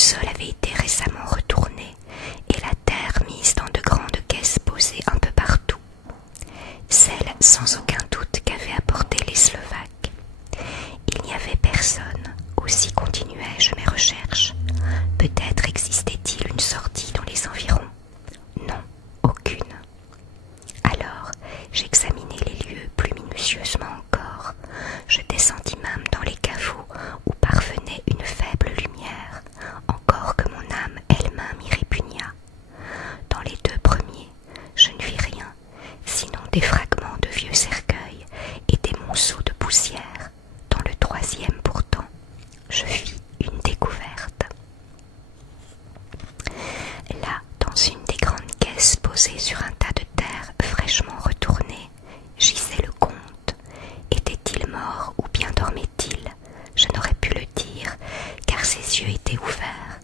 sol avait été récemment retourné et la terre mise dans de grandes caisses posées un peu partout. Celles sans aucun doute qu'avaient apportées les Slovaques. Il n'y avait personne, aussi continuai-je mes recherches. Peut-être existait-il une sortie dans les environs. Non, aucune. Alors, j'examinai les lieux plus minutieusement encore. Je descendis même dans les caveaux où parvenait une faible lumière, encore que mon âme elle-même y répugna. Dans les deux premiers, je ne vis rien, sinon des fragments de vieux cercueils et des monceaux de poussière. Dans le troisième, pourtant, je fis une découverte. Là, dans une des grandes caisses posées sur un tas de terre fraîchement retournée, gisait le comte. Était-il mort ou bien dormait-il? Je n'aurais pu le dire, car ses yeux étaient ouverts.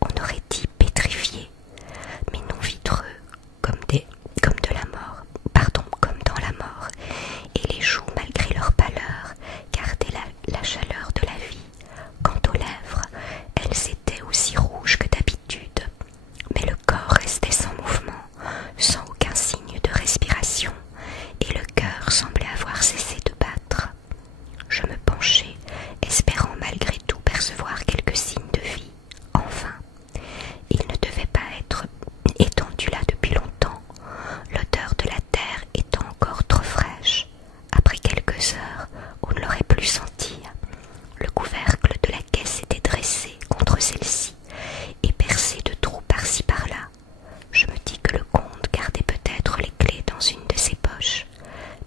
On aurait dit pétrifiés, mais non vitreux, comme de la mort, comme dans la mort, et les joues, malgré leur pâleur, gardaient la chaleur de la vie. Quant aux lèvres, elles étaient aussi rouges que d'habitude, mais le corps restait sans mouvement, sans aucun signe de respiration, et le cœur semblait avoir cessé de battre. Je me penchai, espérant malgré tout percevoir quelques signes de vie. Enfin, il ne devait pas être étendu là depuis longtemps, l'odeur de la terre étant encore trop fraîche. Après quelques heures, on ne l'aurait plus senti. Le couvercle de la caisse était dressé contre celle-ci et percé de trous par-ci par-là. Je me dis que le comte gardait peut-être les clés dans une de ses poches,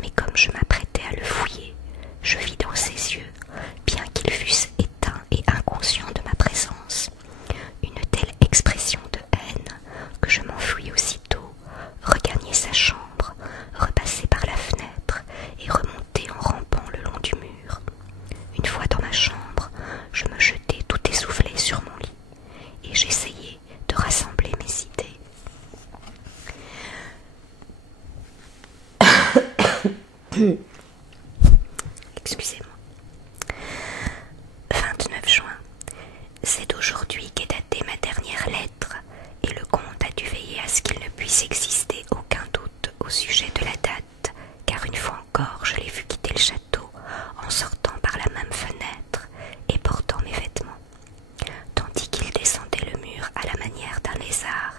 mais comme je m'apprêtais à le fouiller, je vis dans ses yeux, bien qu'ils fussent éteints et inconscients de ma présence, une telle expression de haine que je m'enfuis aussitôt, regagnai sa chambre, repassai par la fenêtre et remontai en rampant le long du mur. Une fois dans ma chambre, je me jetai tout essoufflé sur mon lit et j'essayai de rassembler mes idées. Excusez-moi. 29 juin. C'est d'aujourd'hui qu'est datée ma dernière lettre, et le comte a dû veiller à ce qu'il ne puisse exister aucun doute au sujet de la date, car une fois encore je l'ai vu quitter le château en sortant par la même fenêtre et portant mes vêtements. Tandis qu'il descendait le mur à la manière d'un lézard,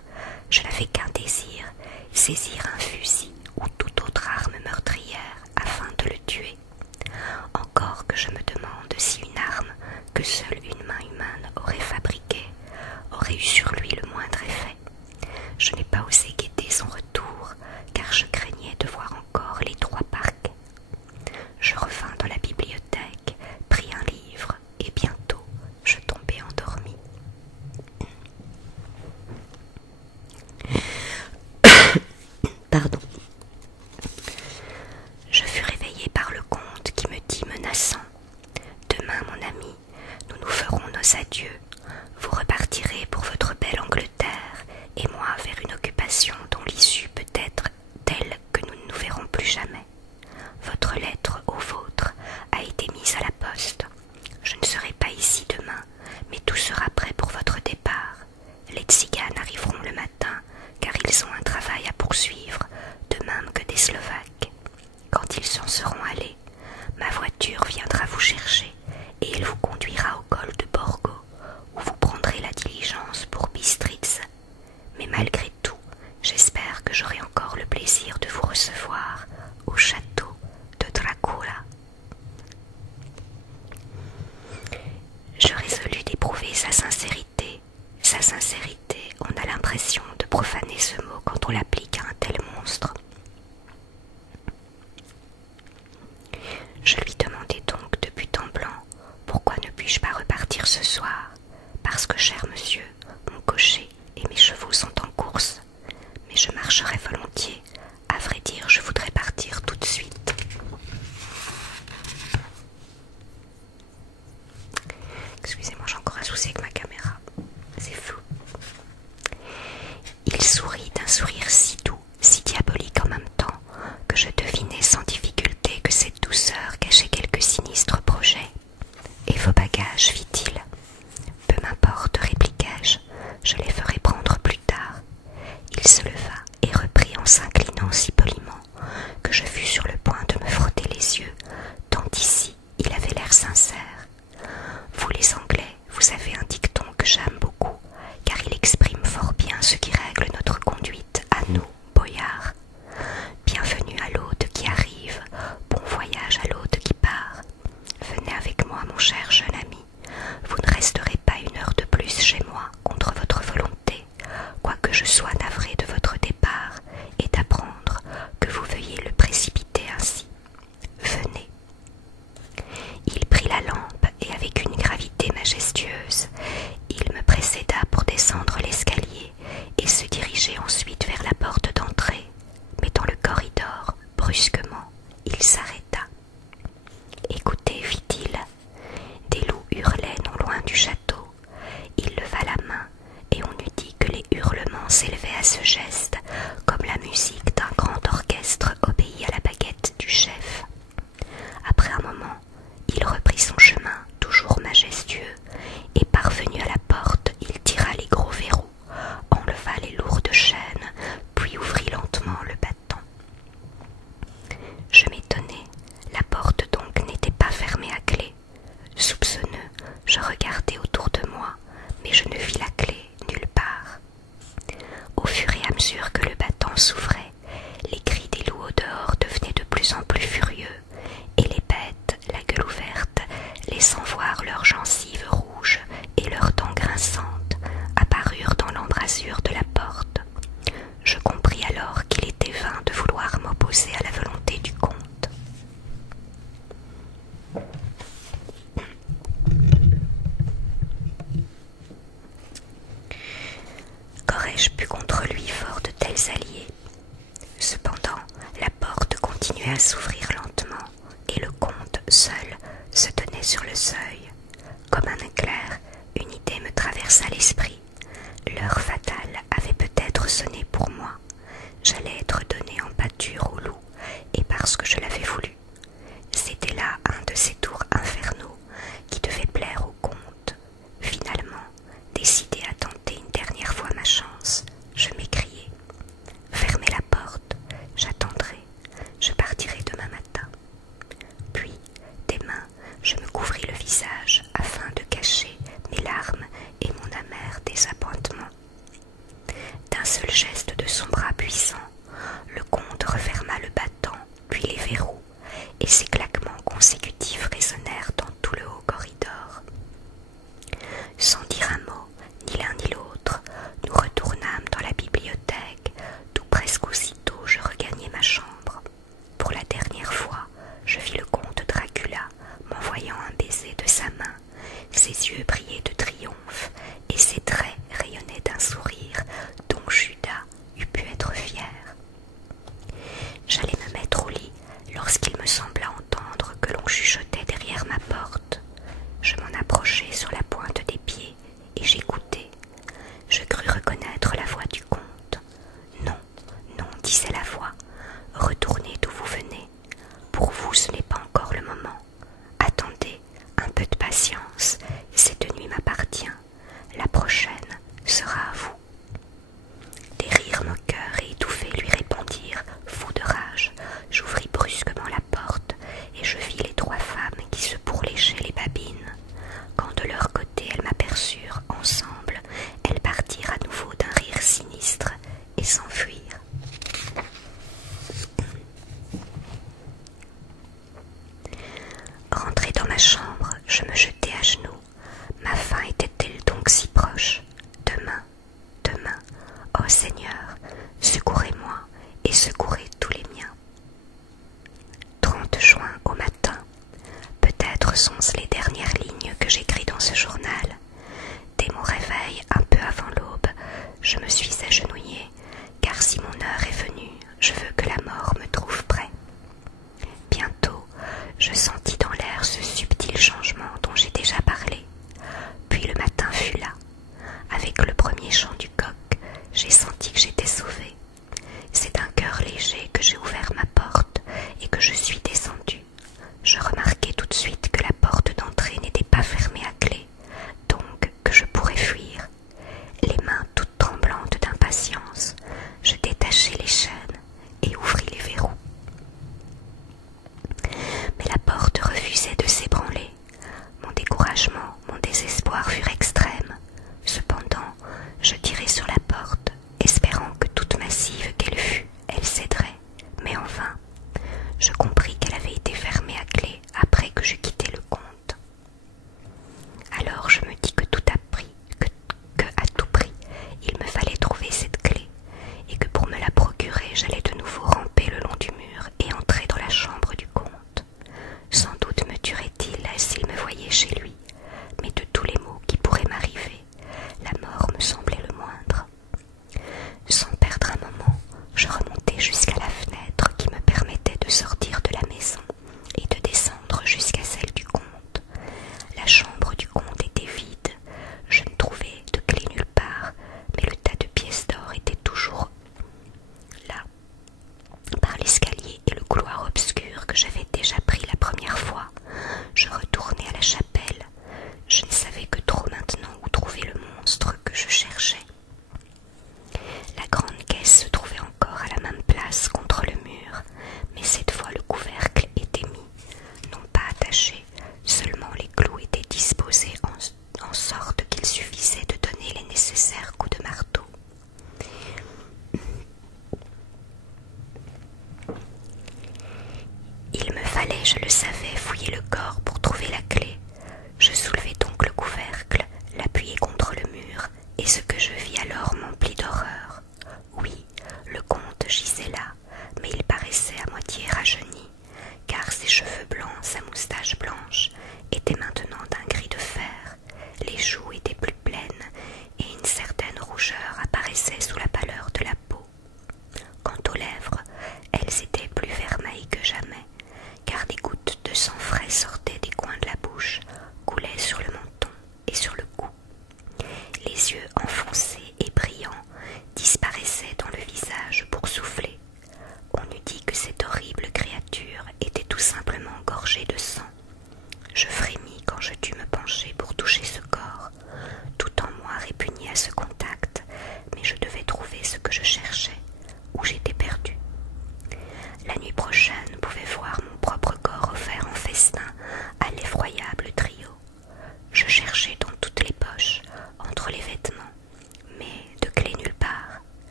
je n'avais qu'un désir, saisir un fusil ou toute autre arme meurtrière afin de le tuer. Encore que je me demande si une arme que seule une main humaine aurait fabriquée aurait eu sur lui le moindre effet. Je n'ai pas osé guetter son retour, car je craignais de voir encore les 3 parcs. Je revins dans la bibliothèque, pris un livre, et bientôt je tombai endormi. Pardon. Je fus réveillé par le comte qui me dit menaçant: « Demain, mon ami, nous nous ferons nos adieux. Vous repartirez pour votre belle Angleterre, et moi vers une occupation dont l'issue peut être telle que nous ne nous verrons plus jamais. Votre lettre au vôtre a été mise à la poste. Je ne serai pas ici demain, mais tout sera prêt pour votre départ. Les tziganes arriveront le matin, car ils ont un travail à poursuivre, de même que des Slovaques. Quand ils s'en seront allés, ma voiture viendra vous chercher, et elle vous conduira au col de Borgo, où vous prendrez la diligence pour Bistritz. Mais malgré tout, j'espère que j'aurai encore le plaisir de vous recevoir au château de Dracula. » Je résolus d'éprouver sa sincérité. Sa sincérité, on a l'impression de profaner ce mot quand on l'applique à un tel monstre. Je lui demandai donc de but en blanc pourquoi ne puis-je pas repartir ce soir, parce que, cher monsieur, mon cocher et mes chevaux sont en course, mais je marcherai volontiers. À vrai dire, je voudrais partir tout de suite. Excusez-moi, j'ai encore un souci avec ma caméra. C'est flou. Il sourit d'un sourire si doux, si diabolique en même temps, que je devinai sans difficulté que cette douceur cachait quelque sinistre projet. « Et vos bagages, fit-il. »« Peu m'importe, répliquai-je. aurais-je pu contre lui fort de tels alliés? Cependant, la porte continuait à s'ouvrir lentement, et le comte seul se tenait sur le seuil. Comme un éclair, une idée me traversa l'esprit. L'heure fatale avait peut-être sonné pour moi. J'allais être donné en pâture au loup, et parce que je l'avais voulu. C'était là un de ces tours infernaux qui devaient plaire au comte. Finalement, décidé à tenter une dernière fois ma chance, je m'écriai: fermez la porte, j'attendrai, je partirai demain matin. Puis, des mains, je me couvris le visage afin de cacher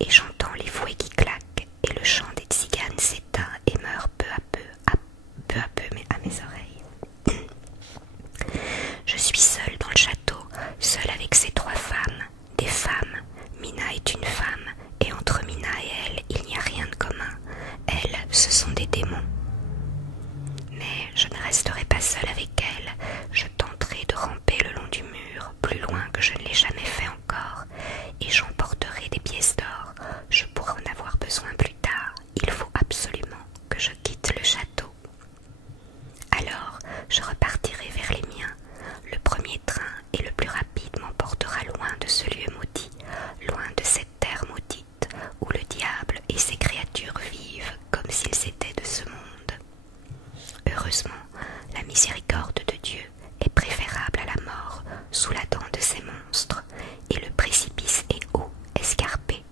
et j'entends les fouets qui claquent, et le chant des tziganes s'éteint et meurt peu à peu, mais à mes oreilles. Je suis seule dans le château, seule avec ces 3 femmes, des femmes. Mina est une femme, et entre Mina et elle, il n'y a rien de commun. Elles, ce sont des démons. Mais je ne resterai pas seule avec elles, je tenterai de ramper le long du mur, plus loin que je ne l'ai jamais fait encore, et j'emporterai des pièces d'or. Je pourrai en avoir besoin plus tard, il faut absolument que je quitte le château. Alors, je repartirai vers les miens. Le premier train et le plus rapide m'emportera loin de ce lieu maudit, loin de cette terre maudite, où le diable et ses créatures vivent comme s'ils étaient de ce monde. Heureusement, la miséricorde de Dieu est préférable à la mort sous la dent de ces monstres, et le précipice est haut, escarpé.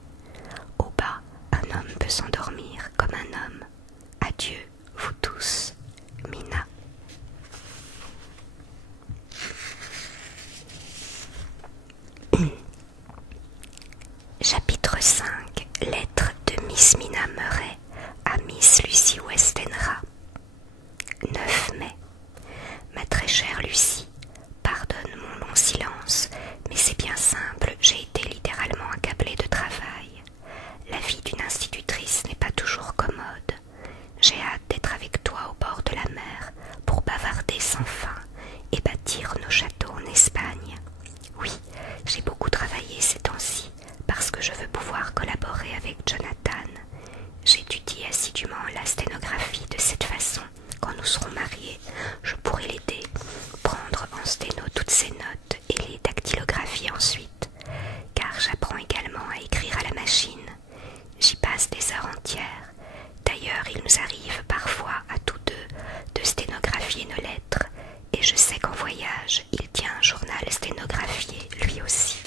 Au bas, un homme peut s'endormir comme un homme. Adieu, vous tous. Mina. Chapitre 5. Lettre de Miss Mina Murray à Miss Lucy Westenra. 9 mai. Ma très chère Lucie, pardonne mon long silence, mais c'est bien simple, j'ai été littéralement accablée de travail. La vie d'une institutrice n'est pas toujours commode. J'ai hâte d'être avec toi au bord de la mer pour bavarder sans fin et bâtir nos châteaux en Espagne. Oui, j'ai beaucoup travaillé ces temps-ci parce que je veux pouvoir collaborer avec Jonathan. J'étudie assidûment la sténographie de cette façon. Quand nous serons mariés, je pourrai l'aider, prendre en sténo toutes ses notes et les dactylographier ensuite, car j'apprends également à écrire à la machine. J'y passe des heures entières. D'ailleurs, il nous arrive parfois à tous deux de sténographier nos lettres, et je sais qu'en voyage, il tient un journal sténographié lui aussi.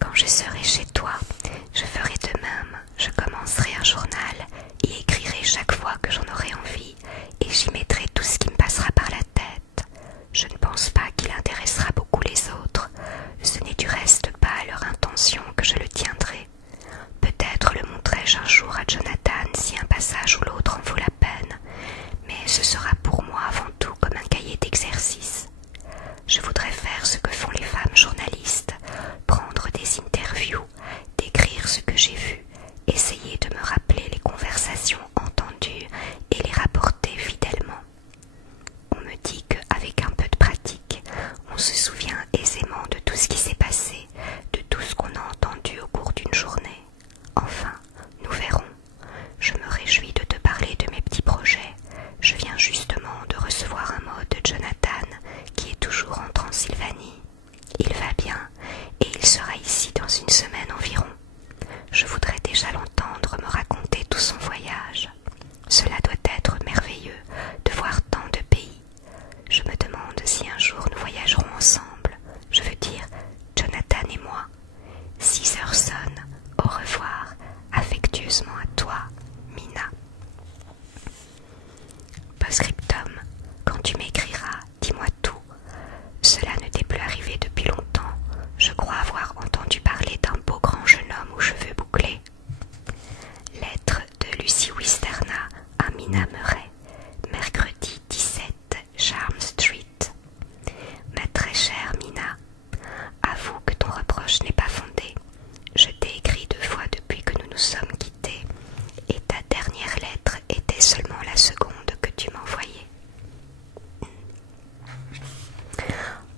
Quand je serai chez toi, je ferai de même. Je commencerai un journal et écrirai chaque fois que j'en aurai envie, et j'y mettrai tout ce qui me passera par la tête. Je ne pense pas qu'il intéressera beaucoup les autres. Ce n'est du reste pas à leur intention que je le tiendrai. Peut-être le montrai-je un jour à Jonathan si un passage ou l'autre en vaut la peine, mais ce sera pour moi avant tout comme un cahier d'exercice. Je voudrais faire ce que font les femmes journalistes, prendre des interviews, décrire ce que j'ai vu, essayer de me rappeler les conversations entendues et les rapporter fidèlement. On me dit qu'avec un peu de pratique, on se souvient aisément de tout ce qui s'est passé, de tout ce qu'on a entendu au cours d'une journée. Enfin, nous verrons. Je me réjouis de te parler de mes petits projets. Je viens justement de recevoir un mot de Jonathan, qui est toujours en Transylvanie. Il va bien, et il sera ici dans une semaine environ. Je voudrais déjà l'entendre me raconter tout son voyage. Cela doit être merveilleux de voir tant de pays. Je me demande si un jour nous voyagerons ensemble. Je veux dire, Jonathan et moi. 6 heures sonnent. Au revoir. Affectueusement à toi, Mina. Postscriptum. Quand tu m'écriras, dis-moi tout. Cela ne t'est plus arrivé depuis longtemps. Je crois avoir entendu parler d'un beau grand jeune homme aux cheveux bouclés. Lettre de Lucy Westenra à Mina Murray. Mercredi 17, Charm Street. Ma très chère Mina, avoue que ton reproche n'est pas fondé. Je t'ai écrit 2 fois depuis que nous nous sommes quittés, et ta dernière lettre était seulement la seconde que tu m'envoyais.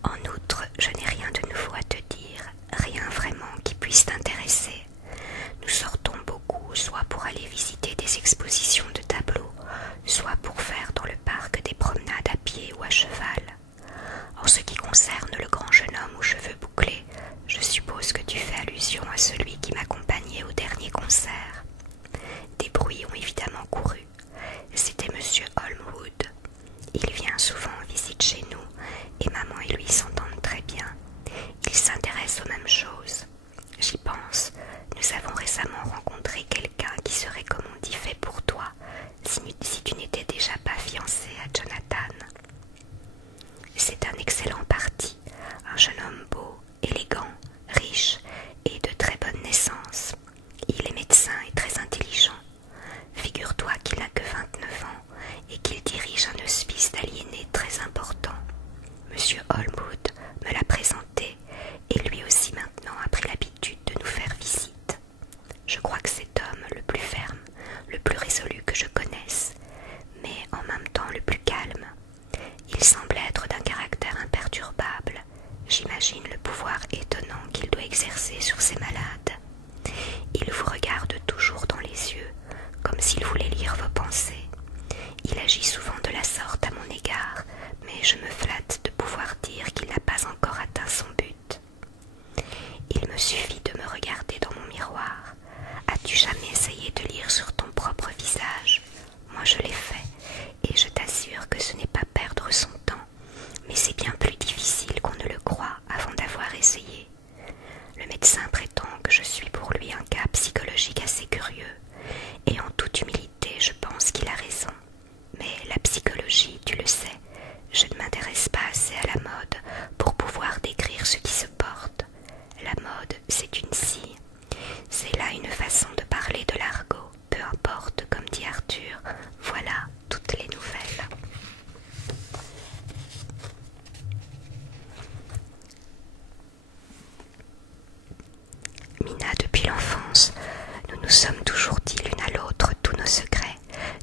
En outre, je n'ai rien de nouveau à te dire, rien vraiment qui puisse t'intéresser. Nous sortons beaucoup, soit pour aller visiter des expositions de tableaux, soit pour faire dans le parc des promenades à pied ou à cheval. En ce qui concerne le grand jeune homme aux cheveux bouclés, je suppose que tu fais allusion à celui qui m'accompagnait au dernier concert. Des bruits ont évidemment couru. C'était Monsieur Holmwood. Il vient souvent en visite chez nous, et maman et lui s'entendent très bien. Ils s'intéressent aux mêmes choses. J'y pense, nous avons récemment rencontré quelqu'un qui serait, comme on dit, fait pour toi, si tu n'étais déjà pas fiancé à Jonathan. C'est un excellent parti, un jeune homme Monsieur Holmwood me l'a présenté et lui aussi maintenant a pris l'habitude de nous faire visite. Je crois que cet homme le plus ferme, le plus résolu que je connaisse, mais en même temps le plus calme. Il semble être d'un caractère imperturbable. J'imagine le pouvoir étonnant qu'il doit exercer sur ces malades. Il vous regarde toujours dans les yeux, comme s'il voulait lire vos pensées. Il agit souvent de la sorte à mon égard, mais je me flatte de pouvoir dire qu'il n'a pas encore atteint son but. Il me suffit de me regarder dans mon miroir. As-tu jamais essayé de lire sur ton propre visage? Moi je l'ai fait, et je t'assure que ce n'est pas perdre son temps, mais c'est bien plus difficile qu'on ne le croit avant d'avoir essayé. Le médecin prétend que je suis pour lui un cas psychologique assez curieux, et en toute humilité je pense qu'il a raison. Mais la psychologie, tu le sais, je ne m'intéresse pas assez à la mode pour pouvoir décrire ce qui se porte. La mode, c'est une scie. C'est là une façon de parler de l'argot. Peu importe, comme dit Arthur, voilà toutes les nouvelles. Mina, depuis l'enfance, nous nous sommes toujours dit l'une à l'autre tous nos secrets.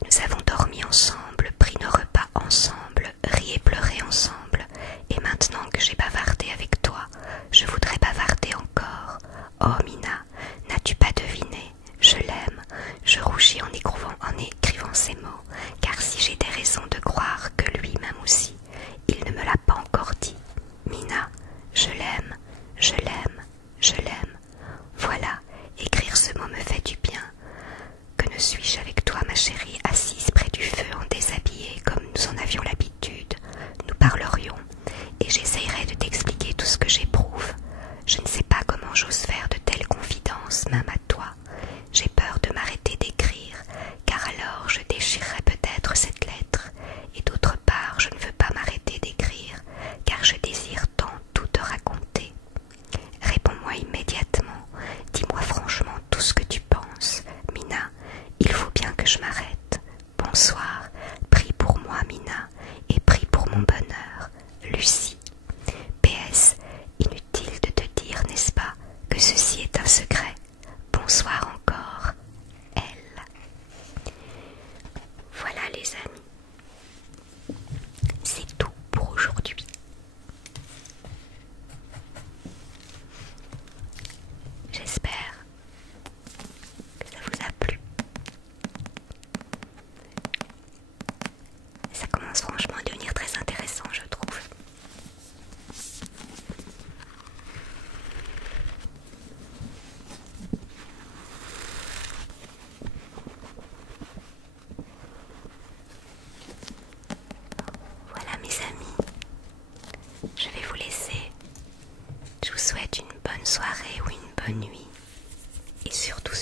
Nous avons dormi ensemble, pris nos repas ensemble, ri et pleuré ensemble. Et maintenant que j'ai bavardé avec toi, je voudrais bavarder encore. Oh Mina, n'as-tu pas deviné? Je l'aime. Je rougis en écrivant ces mots, car si j'ai des raisons de croire que lui-même aussi, il ne me l'a pas encore dit. Mina, je l'aime, je l'aime, je l'aime. Voilà, écrire ce mot me fait du bien. Que ne suis-je avec toi, ma chérie, assise près du feu en déshabillée comme nous en avions l'habitude. Nous parlerions, et j'essayerai de t'expliquer tout ce que j'éprouve. Je ne sais pas comment j'ose faire de telles confidences, même à toi. J'ai peur de m'arrêter d'écrire, car alors je déchirerai peut-être cette lettre, et d'autre part je ne veux pas m'arrêter d'écrire, car je désire tant tout te raconter. Réponds-moi immédiatement, dis-moi franchement tout ce que tu penses. Mina, il faut bien que je m'arrête. Bonsoir, prie pour moi Mina, et prie pour mon bonheur. Lucie. PS, inutile de te dire, n'est-ce pas, que ceci est un secret. Bonsoir encore, elle. Voilà les amis, c'est tout pour aujourd'hui. J'espère que ça vous a plu. Ça commence franchement à devenir très intéressant, je trouve. Voilà mes amis, je vais vous laisser. Je vous souhaite une bonne soirée ou une bonne nuit. Et surtout,